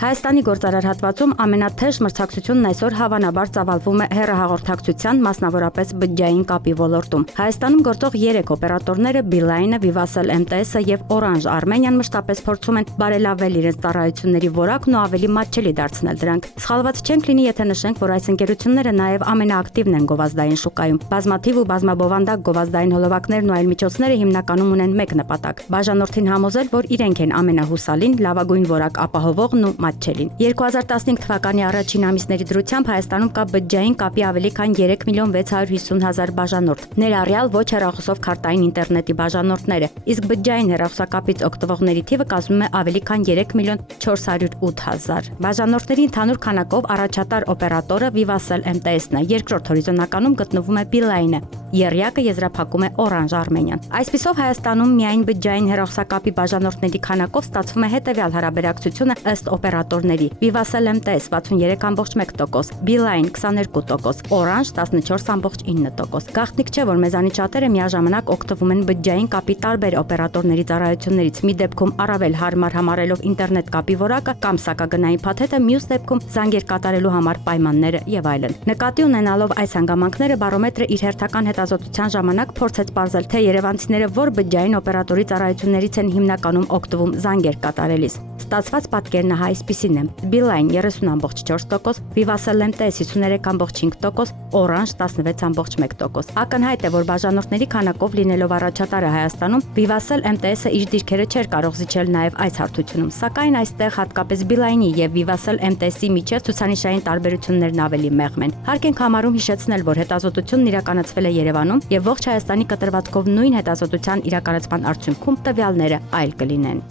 Հայաստանի գործարար հատվածում ամենաթեժ մրցակցությունն այսօր հավանաբար ծավալվում է հեռահաղորդակցության, մասնավորապես բջջային կապի ոլորտում։ Հայաստանում գործող 3 օպերատորները Beeline-ը, Vivatel MTS-ը եւ Orange Armenian մշտապես փորձում են բարելավել իրենց ծառայությունների որակն ու ավելի մատչելի դարձնել դրանք։ Սխալված չենք լինի, եթե նշենք, որ այս ընկերությունները նաեւ ամենաակտիվն են գովազդային շուկայում։ Բազմաթիվ ու բազմաբովանդակ գովազդային հոլովակներն ու այլ միջոցները հիմնականում ունեն մեկ նպատակ՝ բաժանորդին համոզել, որ իրենք են ամենահուսալին, լավագույն որակ ապահովողն ու մատչելին։ 2015 թվականի առաջին ամիսների դրությամբ Հայաստանում կա բջջային կապի ավելի քան 3.650.000 բաժանորդ, ներառյալ ոչ հեռախոսով քարտային ինտերնետի բաժանորդները, իսկ բջջային հեռախոսակապից օգտվողների թիվը կազմում է ավելի քան 3.408.000։ Բաժանորդների ընդհանուր քանակով առաջատար օպերատորը Vivatel MTS-ն է, երկրորդ հորիզոնականում գտնվում է Beeline-ը, եռյակը եզրափակում է Orange Armenian։ Այսպիսով Հայաստանում միայն բջջային հեռախոսակապի բաժանորդների քանակով ստացվում է հետևյալ հարաբերակցությունը ըստ օպերատորների. Vivatel MTS 63.1%, Beeline 22%, Orange 14.9%։ Գաղտնիք չէ, որ մեզանից շատերը միաժամանակ օգտվում են բջջային կապի տարբեր օպերատորների ծառայություններից, մի դեպքում առավել հարմար համարելով ինտերնետ կապի որակը կամ սակագնային փաթեթը, մյուս դեպքում զանգեր կատարելու համար պայմանները եւ այլն։ Նկատի ունենալով այս հանգամանքները բարոմետրը իր հերթական հետազոտության ժամանակ փորձեց պարզել, թե երևանցիները որ բջջային օպերատորի ծառայություններից են հիմնականում օգտվում զանգեր կատարելիս։ Ստացված պատկերն այսպիսին է. Beeline 30.4%, Vivatel MTS 53.5%, Orange 16.1%։ Ակնհայտ է, որ բաժանորդների քանակով լինելով առաջատարը Հայաստանում, Vivatel MTS-ը իր դիրքերը չէր կարող զիջել նաև այս հարթությունում, սակայն այստեղ հատկապես Beeline-ի եւ Vivatel MTS-ի միջև ցուցանիշային տարբերություններն ավելի մեղմ են։ Հարկ ենք համարում հիշեցնել, որ հետազոտությունն իրականացվել է Երևանում եւ ողջ Հայաստանի կտրվածքով նույն հետազոտության իրականացման արդյունքում տվյալները այլ կլինեն։